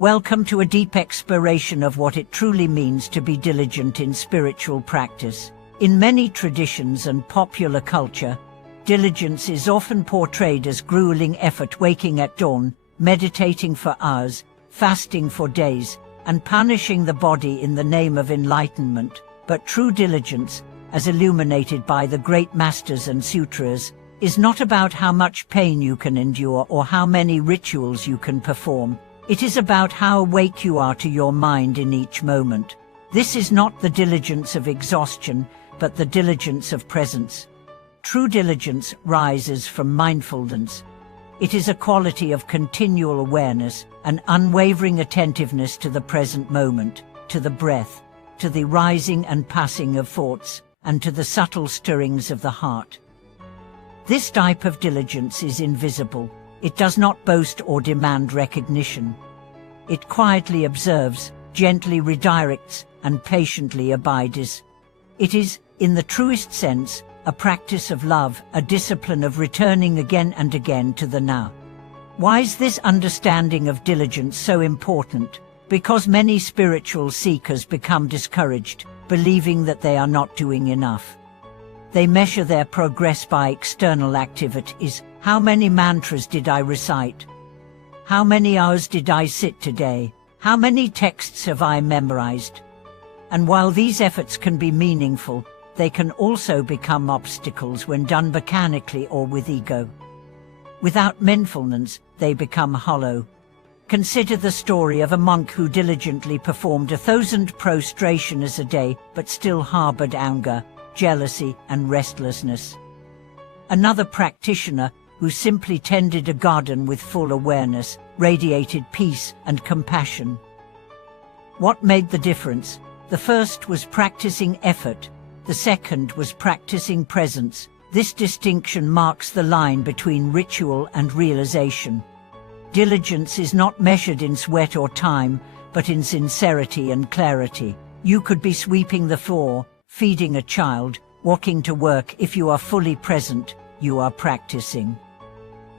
Welcome to a deep exploration of what it truly means to be diligent in spiritual practice. In many traditions and popular culture, diligence is often portrayed as grueling effort, waking at dawn, meditating for hours, fasting for days, and punishing the body in the name of enlightenment. But true diligence, as illuminated by the great masters and sutras, is not about how much pain you can endure or how many rituals you can perform. It is about how awake you are to your mind in each moment. This is not the diligence of exhaustion, but the diligence of presence. True diligence rises from mindfulness. It is a quality of continual awareness, an unwavering attentiveness to the present moment, to the breath, to the rising and passing of thoughts, and to the subtle stirrings of the heart. This type of diligence is invisible. It does not boast or demand recognition. It quietly observes, gently redirects, and patiently abides. It is, in the truest sense, a practice of love, a discipline of returning again and again to the now. Why is this understanding of diligence so important? Because many spiritual seekers become discouraged, believing that they are not doing enough. They measure their progress by external activities. How many mantras did I recite? How many hours did I sit today? How many texts have I memorized? And while these efforts can be meaningful, they can also become obstacles when done mechanically or with ego. Without mindfulness, they become hollow. Consider the story of a monk who diligently performed 1,000 prostrations a day, but still harbored anger, jealousy, and restlessness. Another practitioner, who simply tended a garden with full awareness, radiated peace and compassion. What made the difference? The first was practicing effort. The second was practicing presence. This distinction marks the line between ritual and realization. Diligence is not measured in sweat or time, but in sincerity and clarity. You could be sweeping the floor, feeding a child, walking to work. If you are fully present, you are practicing.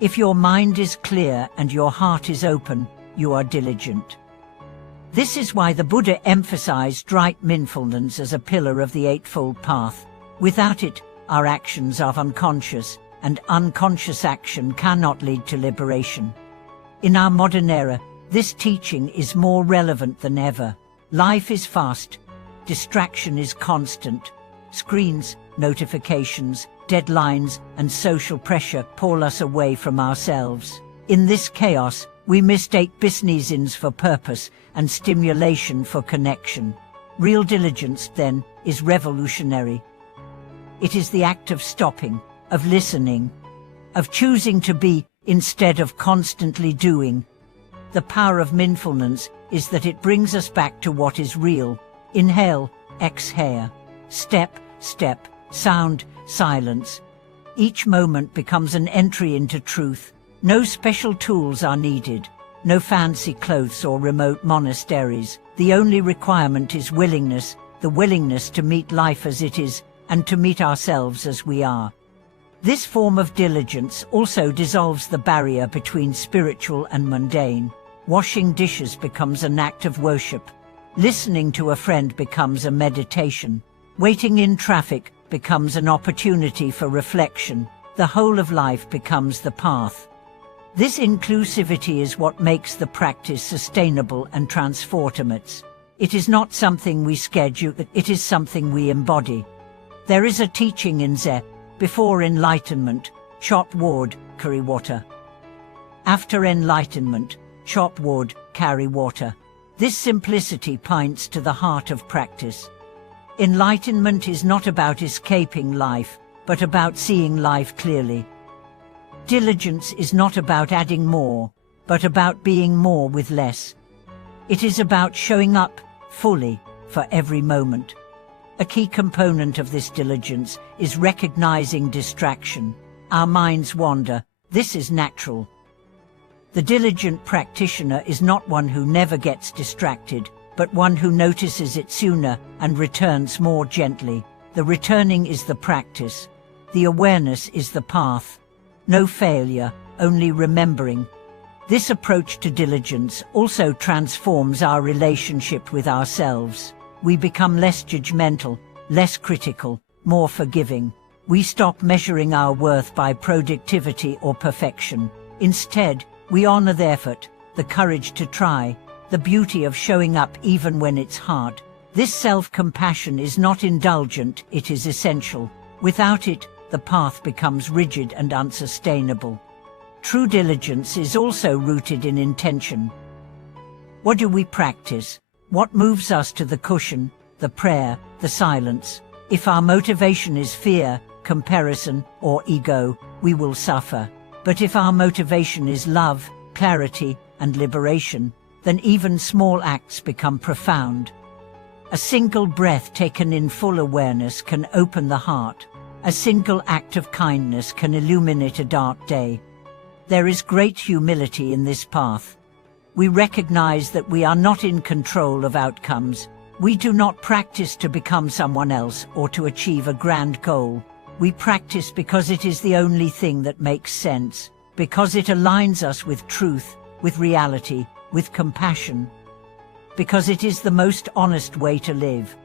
If your mind is clear and your heart is open, you are diligent. This is why the Buddha emphasized right mindfulness as a pillar of the Eightfold Path. Without it, our actions are unconscious, and unconscious action cannot lead to liberation. In our modern era, this teaching is more relevant than ever. Life is fast. Distraction is constant. Screens, notifications, deadlines, and social pressure pull us away from ourselves. In this chaos, we mistake business for purpose and stimulation for connection. Real diligence, then, is revolutionary. It is the act of stopping, of listening, of choosing to be instead of constantly doing. The power of mindfulness is that it brings us back to what is real. Inhale, exhale, step, step, sound, silence. Each moment becomes an entry into truth. No special tools are needed, no fancy clothes or remote monasteries. The only requirement is willingness, the willingness to meet life as it is, and to meet ourselves as we are. This form of diligence also dissolves the barrier between spiritual and mundane. Washing dishes becomes an act of worship. Listening to a friend becomes a meditation. Waiting in traffic becomes an opportunity for reflection. The whole of life becomes the path. This inclusivity is what makes the practice sustainable and transformative. It is not something we schedule, it is something we embody. There is a teaching in Zen: before enlightenment, chop wood, carry water. After enlightenment, chop wood, carry water. This simplicity points to the heart of practice. Enlightenment is not about escaping life, but about seeing life clearly. Diligence is not about adding more, but about being more with less. It is about showing up fully for every moment. A key component of this diligence is recognizing distraction. Our minds wander. This is natural. The diligent practitioner is not one who never gets distracted, but one who notices it sooner and returns more gently. The returning is the practice. The awareness is the path. No failure, only remembering. This approach to diligence also transforms our relationship with ourselves. We become less judgmental, less critical, more forgiving. We stop measuring our worth by productivity or perfection. Instead, we honor the effort, the courage to try, the beauty of showing up even when it's hard. This self-compassion is not indulgent, it is essential. Without it, the path becomes rigid and unsustainable. True diligence is also rooted in intention. What do we practice? What moves us to the cushion, the prayer, the silence? If our motivation is fear, comparison, or ego, we will suffer. But if our motivation is love, clarity, and liberation, then even small acts become profound. A single breath taken in full awareness can open the heart. A single act of kindness can illuminate a dark day. There is great humility in this path. We recognize that we are not in control of outcomes. We do not practice to become someone else or to achieve a grand goal. We practice because it is the only thing that makes sense, because it aligns us with truth, with reality, with compassion, because it is the most honest way to live.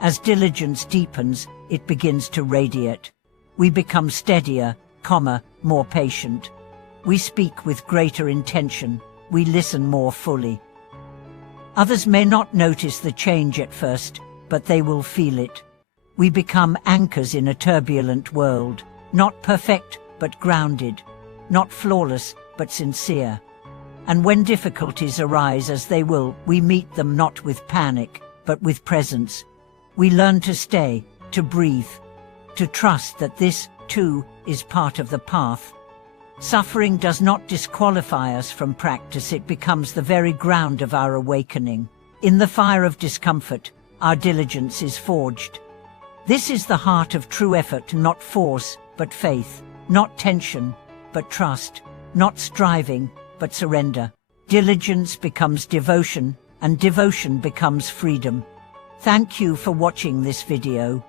As diligence deepens, it begins to radiate. We become steadier, more patient. We speak with greater intention. We listen more fully. Others may not notice the change at first, but they will feel it. We become anchors in a turbulent world, not perfect, but grounded, not flawless, but sincere. And when difficulties arise, as they will, we meet them not with panic, but with presence. We learn to stay, to breathe, to trust that this, too, is part of the path. Suffering does not disqualify us from practice, it becomes the very ground of our awakening. In the fire of discomfort, our diligence is forged. This is the heart of true effort, not force, but faith, not tension, but trust, not striving, but surrender. Diligence becomes devotion, and devotion becomes freedom. Thank you for watching this video.